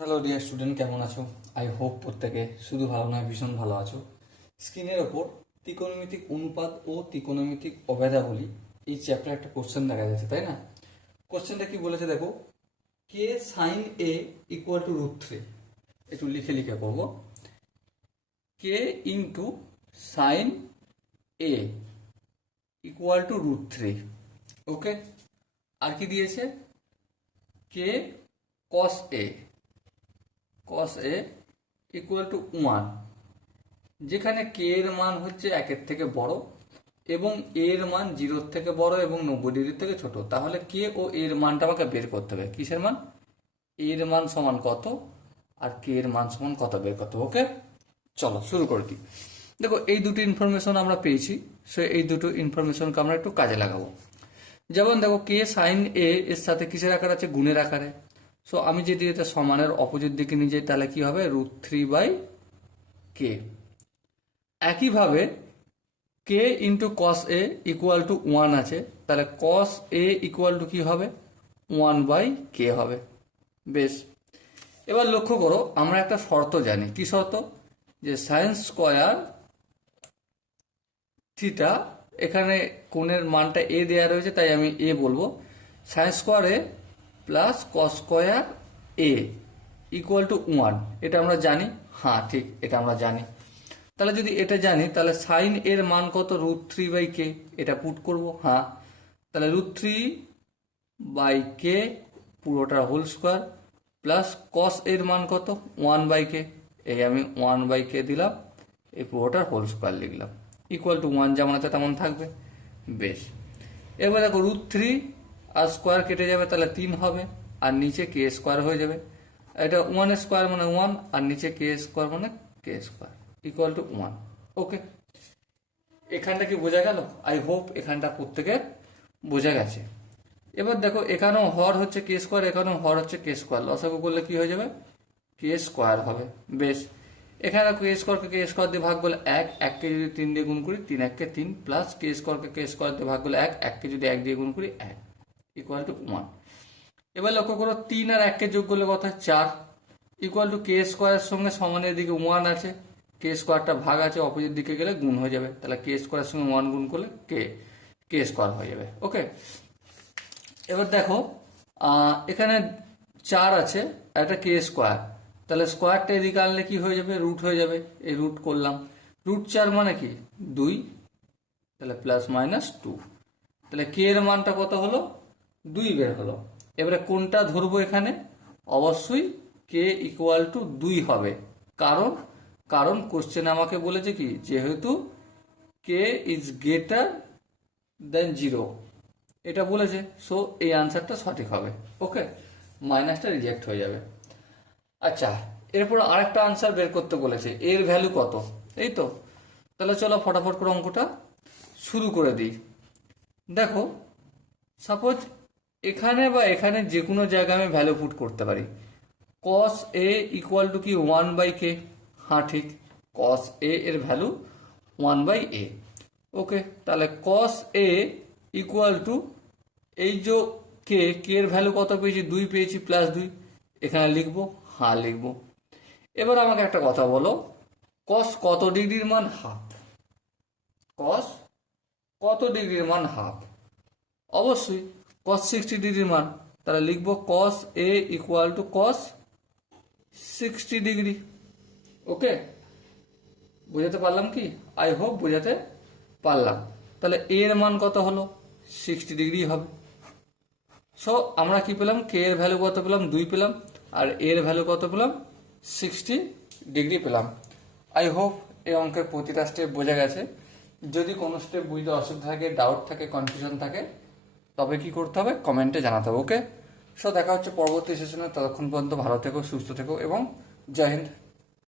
Hello dear student, কেমন আছো? I hope প্রত্যেকে শুধু ভালো নয়, ভীষণ ভালো আছো। স্ক্রিনের ওপর ত্রিকোণমিতিক অনুপাত ও ত্রিকোণমিতিক অভেদাবলী এই চ্যাপ্টার একটা কোশ্চেন দেখা যাচ্ছে, তাই না? কোশ্চেনটা কি বলেছে দেখো, k sine a equal to √3। একটু লিখে লিখে করবো। K into sine a equal to √3। Okay, আর কি দিয়েছে? কে কস এ ইকুয়াল টু 1, যেখানে কে এর মান হচ্ছে 1-এর থেকে বড় এবং এর মান 0-র থেকে বড় এবং 90 ডিগ্রির থেকে ছোট। তাহলে কে ও এর মানটা আমাকে বের করতে হবে। কিসের মান? এর মান সমান কত আর কে এর মান সমান কত বের করতে হবে। ওকে, চলো শুরু করে দিই। দেখো, এই দুটো ইনফরমেশন আমরা পেয়েছি, সো এই দুটো ইনফরমেশনকে আমরা একটু কাজে লাগাবো। যেমন দেখো, কে সাইন এ এর সাথে কিসের আকার আছে? গুণের আকারে। সো আমি যদি এটা সমানের অপোজিট দিকে নিয়ে যাই তাহলে কি হবে? √3/কে। একইভাবে k into cos a equal to 1 আছে, তাহলে কস এ ইকুয়াল টু কি হবে? 1/কে হবে। বেশ, এবার লক্ষ্য করো, আমরা একটা শর্ত জানি। কি শর্ত? যে সাইন স্কোয়ার থিটা, এখানে কোণের মানটা এ দেওয়া রয়েছে তাই আমি এ বলবো। Sine square A plus cos square A equal to 1, এটা আমরা জানি। হ্যাঁ ঠিক, এটা আমরা জানি। তাহলে যদি এটা জানি তাহলে সাইন এর মান কত? √3/কে। এটা পুট করব। হ্যাঁ, তাহলে √3/কে পুরোটা হোল স্কোয়ার প্লাস কস এর মান কত? 1/কে। এই আমি 1/কে দিলাম, এই পুরোটার হোল স্কোয়ার লিখলাম, ইকুয়াল টু 1 যেমন আছে তেমন থাকবে। বেশ, এবার দেখো √3 আর স্কোয়ার কেটে যাবে, তাহলে 3 হবে, আর নিচে কে স্কোয়ার হয়ে যাবে। এটা 1 স্কোয়ার মানে 1, আর নিচে কে স্কোয়ার মানে কে স্কোয়ার ইকুয়াল টু 1। ওকে, এখানটা কি বোঝা গেল? আই হোপ এখানটা প্রত্যেকের বোঝা গেছে। এবার দেখো, এখানেও হর হচ্ছে কে স্কোয়ার, এখানেও হর হচ্ছে কে স্কোয়ার, লসাগু করলে কি হয়ে যাবে? কে স্কোয়ার হবে। বেশ, এখানে কে স্কোয়ারকে কে স্কোয়ার দিয়ে ভাগ করলে 1, 1কে যদি 3 দিয়ে গুণ করি 3 1 কে 3, প্লাস কে স্কোয়ারকে কে স্কোয়ার দিয়ে ভাগ করলে 1, 1কে যদি 1 দিয়ে গুণ করি 1 ইকুয়াল টু 1। এবার লক্ষ্য করো, 3 আর 1কে যোগ করলে কত হয়? 4 ইকুয়াল টু কে স্কোয়ারের সঙ্গে সমানের দিকে 1 আছে, কে স্কোয়ারটা ভাগ আছে, অপোজিট দিকে গেলে গুণ হয়ে যাবে, তাহলে কে স্কোয়ারের সঙ্গে 1 গুণ করলে কে স্কোয়ার হয়ে যাবে। ওকে, এবার দেখো, এখানে 4 আছে, একটা কে স্কোয়ার, তাহলে স্কোয়ারটা এদিকে আনলে কি হয়ে যাবে? রুট হয়ে যাবে। এই রুট করলাম, √4 মানে কি? 2, তাহলে প্লাস মাইনাস 2, তাহলে কে এর মানটা কত হলো? 2 বের হলো। এবারে কোনটা ধরবো এখানে? অবশ্যই কে ইকুয়াল টু 2 হবে, কারণ কারণ কোশ্চেন আমাকে বলেছে কি, যেহেতু কে ইজ গ্রেটার দেন 0 এটা বলেছে, সো এই আনসারটা সঠিক হবে। ওকে, মাইনাসটা রিজেক্ট হয়ে যাবে। আচ্ছা, এরপর আরেকটা আনসার বের করতে বলেছে, এর ভ্যালু কত, এই তো। তাহলে চলো ফটাফট করে অঙ্কটা শুরু করে দিই। দেখো, সাপোজ এখানে বা এখানে যে কোনো জায়গায় আমি ভ্যালু পুট করতে পারি। কস এ ইকুয়াল টু কি? 1/কে। হ্যাঁ ঠিক, কস এ এর ভ্যালু 1/a। ওকে, তাহলে কস এ ইকুয়াল টু, এই যে কে এর ভ্যালু কত পেয়েছি? 2 পেয়েছি, প্লাস 2 এখানে লিখবো। হ্যাঁ লিখবো। এবার আমাকে একটা কথা বলো, কস কত ডিগ্রির মান? হাফ। কস কত ডিগ্রির মান? হাফ। অবশ্যই কস 60 ডিগ্রির মান, তাহলে লিখবো কস a equal two cos 60 degree. ওকে, বোঝাতে পারলাম কি? আই হোপ বোঝাতে পারলাম। তাহলে এর মান কত হলো? 60 ডিগ্রি হবে। সো আমরা কি পেলাম? কে এর ভ্যালু কত পেলাম? 2 পেলাম, আর এর ভ্যালু কত পেলাম? 60 ডিগ্রি পেলাম। আই হোপ এই অঙ্কের প্রতিটা স্টেপ বোঝা গেছে। যদি কোনো স্টেপ বুঝতে অসুবিধা থাকে, ডাউট থাকে, কনফিউশন থাকে, তবে কি করতে হবে? কমেন্টে জানাতে হবে। ওকে, সো দেখা হচ্ছে পরবর্তী সেশনে। ততক্ষণ পর্যন্ত ভালো থেকো, সুস্থ থেকো এবং জয় হিন্দ।